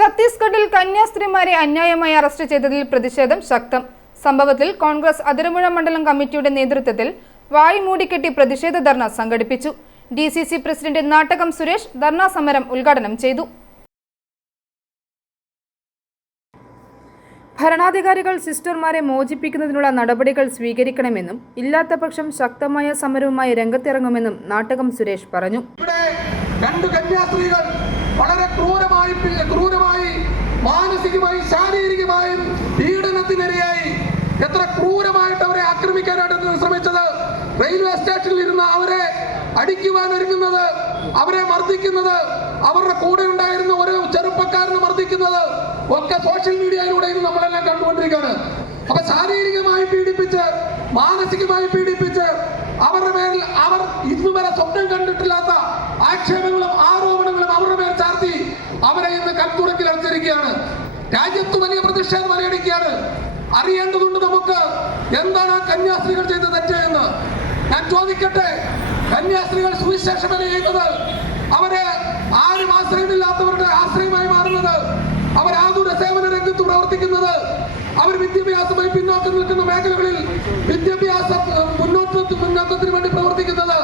ഛത്തീസ്ഗഡിൽ കന്യാസ്ത്രീമാരെ അന്യായമായി അറസ്റ്റ് ചെയ്തതിൽ പ്രതിഷേധം ശക്തം. സംഭവത്തിൽ കോൺഗ്രസ് അതിരമുഴ മണ്ഡലം കമ്മിറ്റിയുടെ നേതൃത്വത്തിൽ വായ് മൂടിക്കെട്ടി പ്രതിഷേധ ധർണ സംഘടിപ്പിച്ചു. D C C president Nattakam Suresh dharna സമരം ഉദ്ഘാടനം ചെയ്തു. ഭരണാധികാരികൾ സിസ്റ്റർമാരെ മോചിപ്പിക്കുന്നതിനുള്ള നടപടികൾ സ്വീകരിക്കണമെന്നും ഇല്ലാത്ത പക്ഷം ശക്തമായ സമരവുമായി രംഗത്തിറങ്ങുമെന്നും നാട്ടകം സുരേഷ് പറഞ്ഞു. ഇവിടെ രണ്ട് കന്യാസ്ത്രീകൾ വളരെ ക്രൂരമായി പി- ക്രൂരമായി മാനസികമായും ശാരീരികമായും പീഡനത്തിനിരയായി എത്ര ക്രൂരമായിട്ട് അവരെ ആക്രമിക്കാനായിട്ട് ശ്രമിച്ചത് റെയിൽവേ ഇരുന്ന അവരെ അടിക്കുവാൻ ഒരുങ്ങുന്നത് അവരെ മർദ്ദിക്കുന്നത് അവരുടെ കൂടെ ഉണ്ടായിരുന്ന ഓരോ ചെറുപ്പക്കാരനെ മർദ്ദിക്കുന്നത് ഒക്കെ സോഷ്യൽ മീഡിയയിലൂടെ ഇന്ന് നമ്മളെല്ലാം കണ്ടുകൊണ്ടിരിക്കുകയാണ് അപ്പൊ ശാരീരികമായി പീഡിപ്പിച്ച് മാനസികമായി പീഡിപ്പിച്ച് അവരുടെ മേൽ അവർ ഇന്നുവരെ സ്വപ്നം കണ്ടിട്ടില്ലാത്ത ആക്ഷേപങ്ങളും ആരോപണങ്ങളും അവരുടെ മേൽ ചാർത്തി അവരെ ഇന്ന് കൽത്തുറക്കിൽ അടച്ചിരിക്കുകയാണ് രാജ്യത്ത് വലിയ പ്രതിഷേധം അലയടിക്കുകയാണ്. അറിയേണ്ടതുണ്ട് നമുക്ക് എന്താണ് ആ കന്യാസ്ത്രീകൾ ചെയ്ത തെറ്റ് എന്ന്? ഞാൻ ചോദിക്കട്ടെ കന്യാസ്ത്രീകൾ സുവിശേഷം ചെയ്യുന്നത് അവർ ആരും ആശ്രയമില്ലാത്തവരുടെ ആശ്രയമായി മാറുന്നത് അവർ ആതുര സേവന രംഗത്ത് പ്രവർത്തിക്കുന്നത് അവർ വിദ്യാഭ്യാസമായി പിന്നോക്കം നിൽക്കുന്ന മേഖലകളിൽ വിദ്യാഭ്യാസ മുന്നോട്ട് മുന്നോക്കത്തിന് വേണ്ടി പ്രവർത്തിക്കുന്നത്.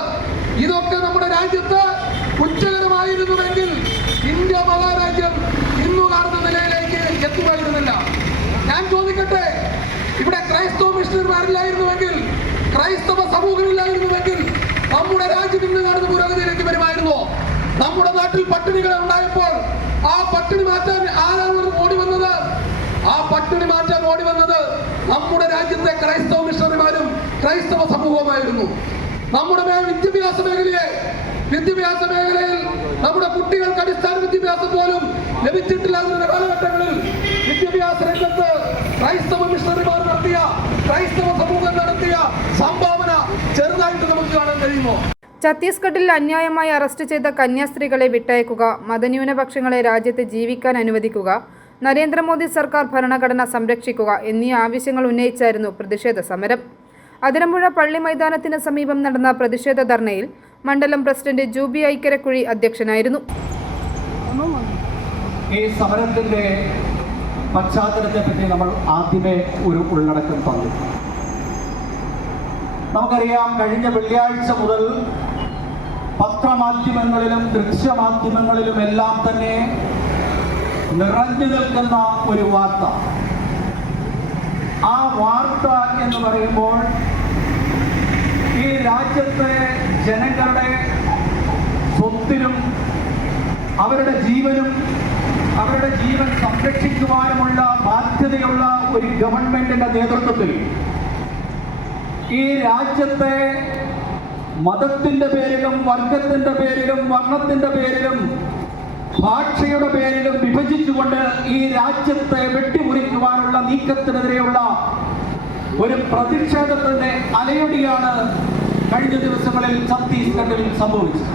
ഇതൊക്കെ നമ്മുടെ രാജ്യത്ത് കുറ്റകരമായിരുന്നുവെങ്കിൽ ഇന്ത്യ മഹാരാജ്യം ഇന്നു കാണുന്ന നിലയിലേക്ക് എത്തുമായിരുന്നില്ല. ഞാൻ ചോദിക്കട്ടെ ഇവിടെ ക്രൈസ്തവ മിഷണറിമാരില്ലായിരുന്നുവെങ്കിൽ ക്രൈസ്തവ സമൂഹമില്ലായിരുന്നുവെങ്കിൽ നമ്മുടെ രാജ്യം ഇന്ന് കാണുന്ന പുരോഗതിയിലേക്ക് വരുമായിരുന്നോ നമ്മുടെ നാട്ടിൽ പട്ടിണികൾ ഉണ്ടായപ്പോൾ ആ പട്ടിണി മാറ്റാൻ ആരാണ് ഓടി വന്നത്? ആ പട്ടിണി മാറ്റാൻ ഓടി വന്നത് നമ്മുടെ രാജ്യത്തെ ക്രൈസ്തവ മിഷണറിമാരും ക്രൈസ്തവ സമൂഹവുമായിരുന്നു. നമ്മുടെ വിദ്യാഭ്യാസ മേഖലയെ വിദ്യാഭ്യാസ മേഖലയിൽ നമ്മുടെ കുട്ടികൾക്ക് അടിസ്ഥാന വിദ്യാഭ്യാസം പോലും ലഭിച്ചിട്ടില്ലാത്ത കാലഘട്ടങ്ങളിൽ വിദ്യാഭ്യാസ രംഗത്ത് ക്രൈസ്തവ മിഷണറിമാർ നടത്തിയ ക്രൈസ്തവ സമൂഹം നടത്തിയ സംഭാവന ചെറുതായിട്ട് നമുക്ക് കാണാൻ കഴിയുമോ? ഛത്തീസ്ഗഡിൽ അന്യായമായി അറസ്റ്റ് ചെയ്ത കന്യാസ്ത്രീകളെ വിട്ടയക്കുക മതന്യൂനപക്ഷങ്ങളെ രാജ്യത്ത് ജീവിക്കാൻ അനുവദിക്കുക നരേന്ദ്രമോദി സർക്കാർ ഭരണഘടന സംരക്ഷിക്കുക എന്നീ ആവശ്യങ്ങൾ ഉന്നയിച്ചായിരുന്നു പ്രതിഷേധ സമരം. അതിരമ്പുഴ പള്ളി മൈതാനത്തിന് സമീപം നടന്ന പ്രതിഷേധ ധർണയിൽ മണ്ഡലം പ്രസിഡന്റ് ജൂബി ഐക്കരക്കുഴി അധ്യക്ഷനായിരുന്നു. ഈ സമരത്തിന്റെ പശ്ചാത്തലത്തെ നമ്മൾ ആദ്യമേ ഒരു ഉള്ളടക്കം തന്നു നമുക്കറിയാം കഴിഞ്ഞ വെള്ളിയാഴ്ച മുതൽ പത്രമാധ്യമങ്ങളിലും ദൃശ്യമാധ്യമങ്ങളിലും എല്ലാം തന്നെ നിറഞ്ഞു നിൽക്കുന്ന ഒരു വാർത്ത. ആ വാർത്ത എന്ന് പറയുമ്പോൾ ഈ രാജ്യത്തെ ജനങ്ങളുടെ സ്വത്തിനും അവരുടെ ജീവനും അവരുടെ ജീവൻ സംരക്ഷിക്കുവാനുമുള്ള ബാധ്യതയുള്ള ഒരു ഗവൺമെന്റിന്റെ നേതൃത്വത്തിൽ ഈ രാജ്യത്തെ മതത്തിന്റെ പേരിലും വർഗത്തിന്റെ പേരിലും വർണത്തിന്റെ പേരിലും ഭാഷയുടെ പേരിലും വിഭജിച്ചുകൊണ്ട് ഈ രാജ്യത്തെ വെട്ടിമുറിക്കുവാനുള്ള നീക്കത്തിനെതിരെയുള്ള ഒരു പ്രതിഷേധത്തിന്റെ അലയൊടിയാണ് കഴിഞ്ഞ ദിവസങ്ങളിൽ ഛത്തീസ്ഗഡിൽ സംഭവിച്ചത്.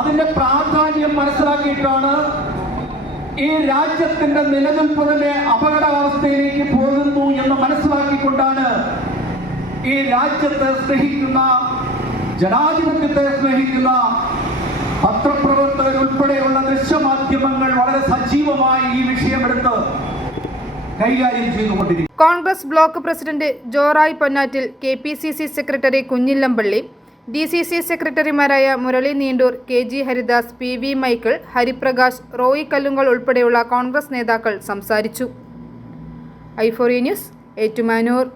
അതിന്റെ പ്രാധാന്യം മനസ്സിലാക്കിയിട്ടാണ് ഈ രാജ്യത്തിന്റെ നിലനിൽപ്പ് തന്നെ അപകടാവസ്ഥയിലേക്ക് പോകുന്നു എന്ന് മനസ്സിലാക്കിക്കൊണ്ടാണ് ഈ രാജ്യത്തെ സ്നേഹിക്കുന്ന ജനാധിപത്യത്തെ സ്നേഹിക്കുന്ന പത്രപ്രവർത്തകരുൾപ്പെടെയുള്ള ദൃശ്യമാധ്യമങ്ങൾ വളരെ സജീവമായി ഈ വിഷയമെടുത്ത് കൈകാര്യം Congress block president ജോറായ് Ponnattil K P C C secretary Kunjillampally D C C സെക്രട്ടറിമാരായ Murali Neendoor K G Haridas P V Michael Hariprakash Roy Kallungal ഉൾപ്പെടെയുള്ള കോൺഗ്രസ് നേതാക്കൾ സംസാരിച്ചു. ഐഫോറി ന്യൂസ് ഏറ്റുമാനൂർ.